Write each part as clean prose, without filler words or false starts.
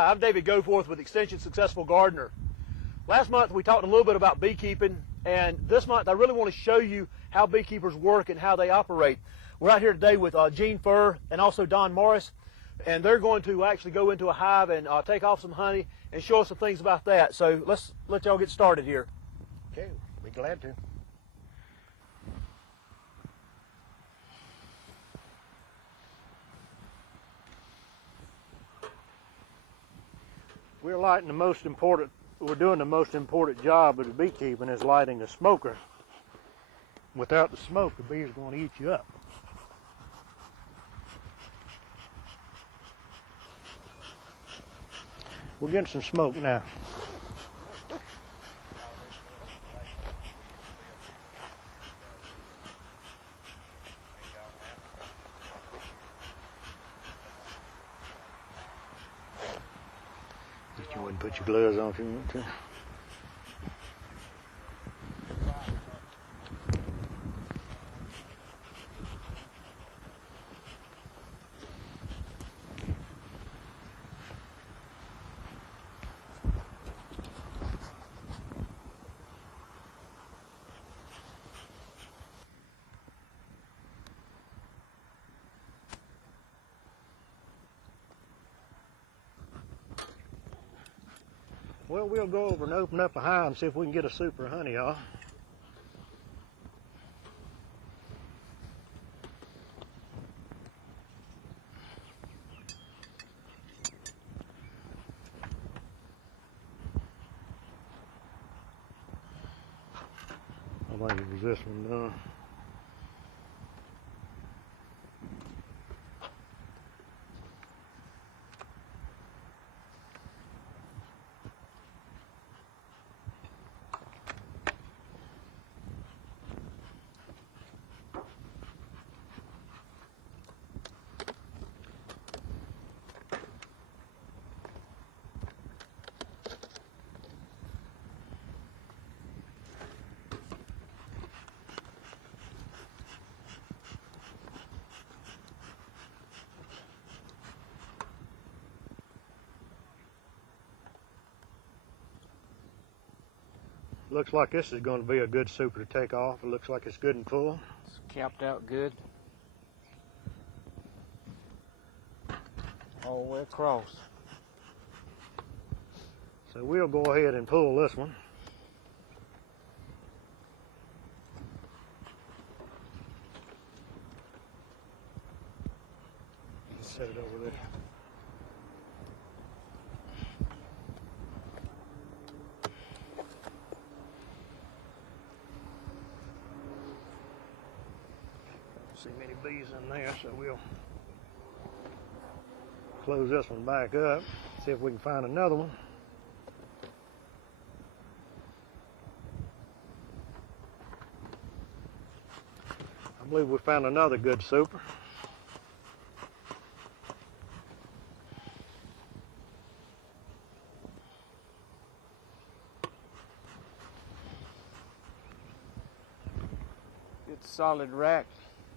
Hi, I'm David Goforth with Extension Successful Gardener. Last month we talked a little bit about beekeeping, and this month I really want to show you how beekeepers work and how they operate. We're out here today with Gene Furr and also Don Morris, and they're going to actually go into a hive and take off some honey and show us some things about that. So let's let y'all get started here. Okay, be glad to. We're doing the most important job of the beekeeping is lighting the smoker. Without the smoke, the bees are going to eat you up. We're getting some smoke now. You wouldn't put your gloves on if you want to. Well, we'll go over and open up a hive and see if we can get a super honey off. I think it was this one done. Looks like this is going to be a good super to take off. It looks like it's good and full. It's capped out good. All the way across. So we'll go ahead and pull this one. Set it over there. See many bees in there, so we'll close this one back up, see if we can find another one. I believe we found another good super. Good solid rack.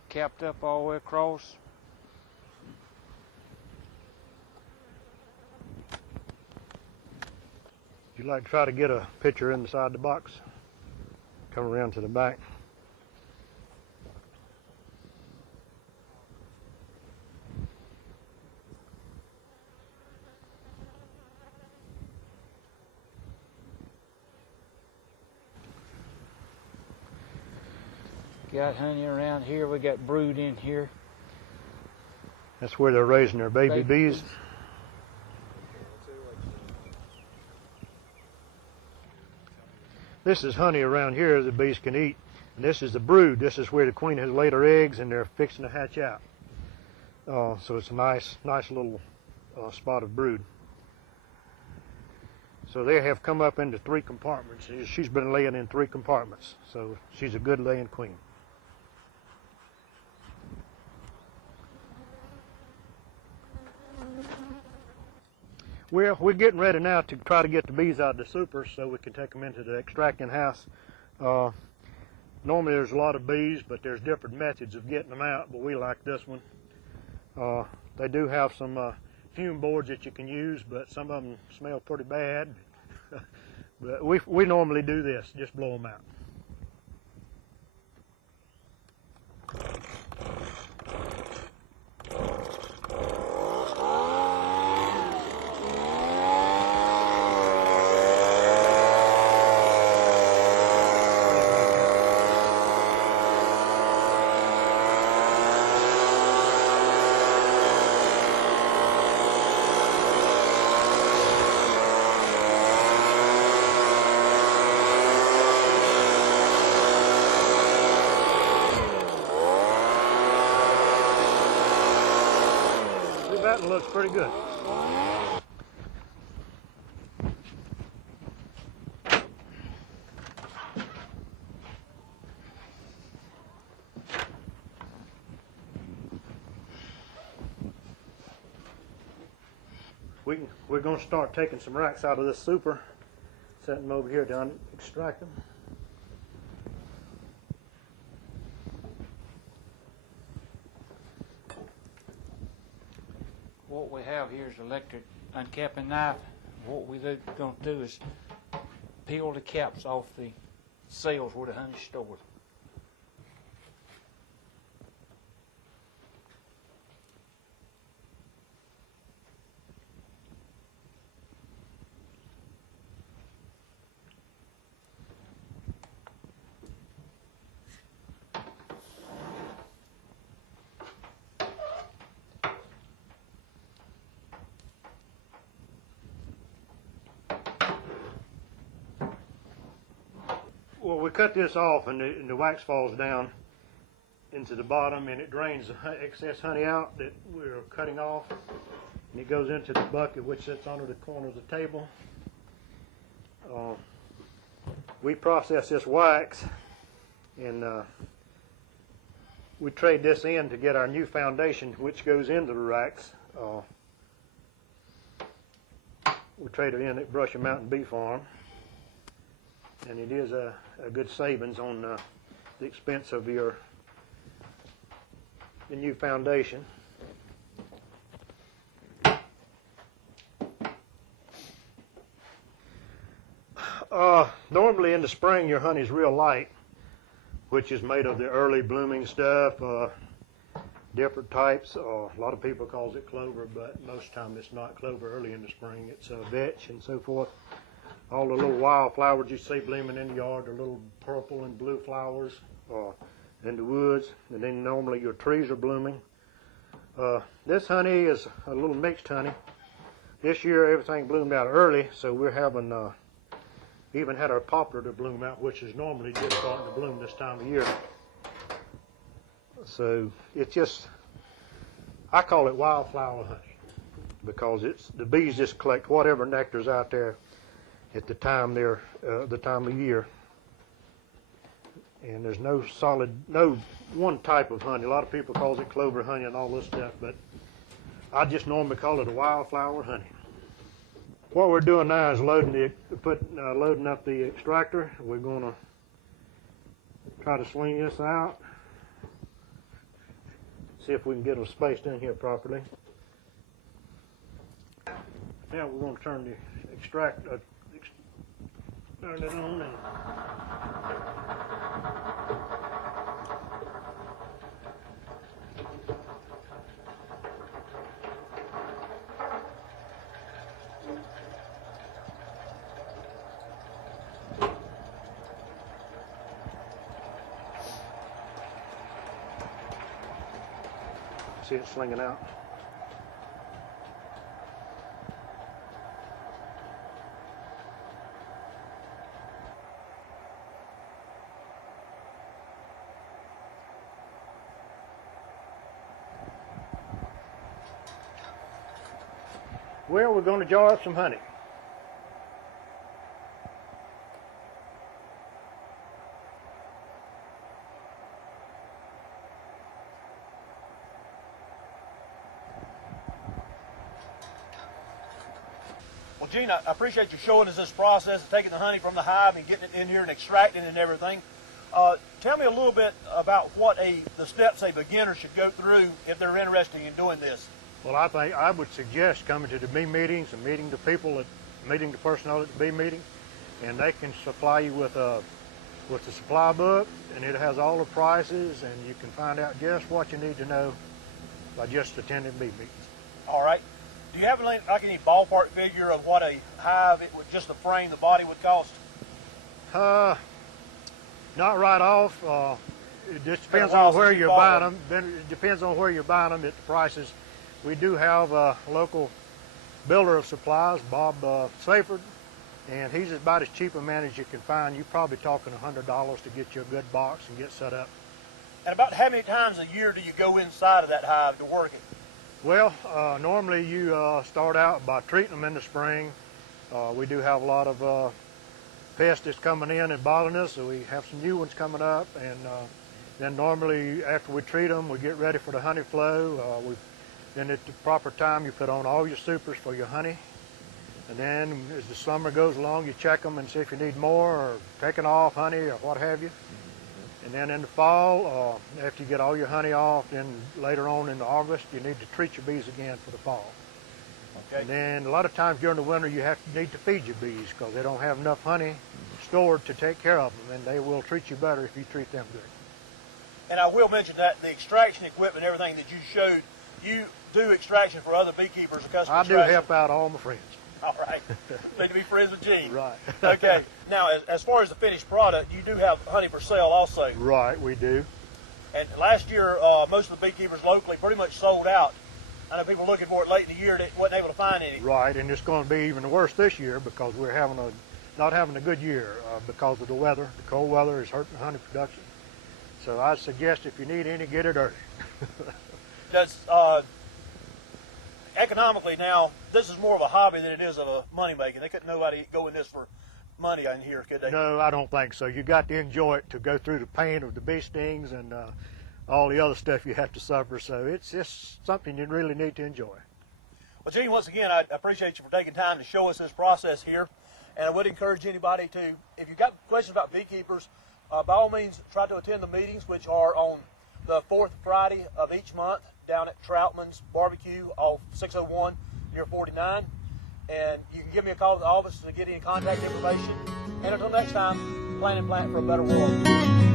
Capped up all the way across. Would you like to try to get a picture inside the box? Come around to the back. Got honey around here. We got brood in here. That's where they're raising their baby bees. This is honey around here the bees can eat. And this is the brood. This is where the queen has laid her eggs and they're fixing to hatch out. So it's a nice little spot of brood. So they have come up into 3 compartments. She's been laying in 3 compartments. So she's a good laying queen. Well, we're getting ready now to try to get the bees out of the supers so we can take them into the extracting house. Normally there's a lot of bees, but there's different methods of getting them out, but we like this one. They do have some fume boards that you can use, but some of them smell pretty bad. But we normally do this, just blow them out. That looks pretty good. We're going to start taking some racks out of this super, setting them over here to extract them. What we have here is electric uncapping knife. What we're going to do is peel the caps off the cells where the honey's stored. Well, we cut this off and the wax falls down into the bottom and it drains the excess honey out that we're cutting off, and it goes into the bucket which sits under the corner of the table. We process this wax and we trade this in to get our new foundation which goes into the racks. We trade it in at Brushy Mountain Bee Farm, and it is a good savings on the expense of the new foundation. Normally in the spring your honey's real light, which is made of the early blooming stuff, different types. A lot of people calls it clover, but most of the time it's not clover early in the spring. It's vetch and so forth. All the little wild flowers you see blooming in the yard, the little purple and blue flowers in the woods, and then normally your trees are blooming. This honey is a little mixed honey. This year everything bloomed out early, so we're having even had our poplar to bloom out, which is normally just starting to bloom this time of year. So it's just, I call it wildflower honey because the bees just collect whatever nectar's out there at the time the time of year. And there's no one type of honey. A lot of people calls it clover honey and all this stuff, but I just normally call it a wildflower honey. What we're doing now is loading up the extractor. We're going to try to swing this out, see if we can get them spaced in here properly. Now we're going to turn the turn it on and see it slinging out. Well, we're going to jar up some honey. Well, Gene, I appreciate you showing us this process of taking the honey from the hive and getting it in here and extracting it and everything. Tell me a little bit about what the steps a beginner should go through if they're interested in doing this. Well, I would suggest coming to the bee meetings and meeting the personnel at the bee meeting, and they can supply you with the supply book, and it has all the prices, and you can find out just what you need to know by just attending bee meetings. All right. Do you have any ballpark figure of what a hive, just the frame, the body would cost? Not right off. It just depends on where you're buying them. Then it depends on where you're buying them at the prices. We do have a local builder of supplies, Bob Saford, and he's about as cheap a man as you can find. You're probably talking $100 to get you a good box and get set up. And about how many times a year do you go inside of that hive to work it? Well, normally you start out by treating them in the spring. We do have a lot of pests that's coming in and bothering us, so we have some new ones coming up, and then normally after we treat them, we get ready for the honey flow. Then at the proper time, you put on all your supers for your honey, and then as the summer goes along, you check them and see if you need more or taking off honey or what have you. And then in the fall, after you get all your honey off, then later on in August, you need to treat your bees again for the fall. Okay. And then a lot of times during the winter, you need to feed your bees because they don't have enough honey stored to take care of them, and they will treat you better if you treat them good. And I will mention that the extraction equipment, everything that you showed, you do extraction for other beekeepers or customers. I do help out all my friends. All right. Need to be friends with Gene. Right. Okay. Now, as far as the finished product, you do have honey for sale also. Right, we do. And last year, most of the beekeepers locally pretty much sold out. I know people were looking for it late in the year that wasn't able to find any. Right, and it's going to be even worse this year because we're not having a good year because of the weather. The cold weather is hurting honey production. So I suggest if you need any, get it early. Does economically now, this is more of a hobby than it is of a money making. They couldn't nobody go in this for money in here, could they? No, I don't think so. You got to enjoy it to go through the pain of the bee stings and all the other stuff you have to suffer. So it's just something you really need to enjoy. Well, Gene, once again, I appreciate you for taking time to show us this process here. And I would encourage anybody to, if you've got questions about beekeepers, by all means, try to attend the meetings, which are on the 4th Friday of each month down at Troutman's Barbecue off 601 near 49. And you can give me a call at the office to get any contact information. And until next time, plan and plant for a better world.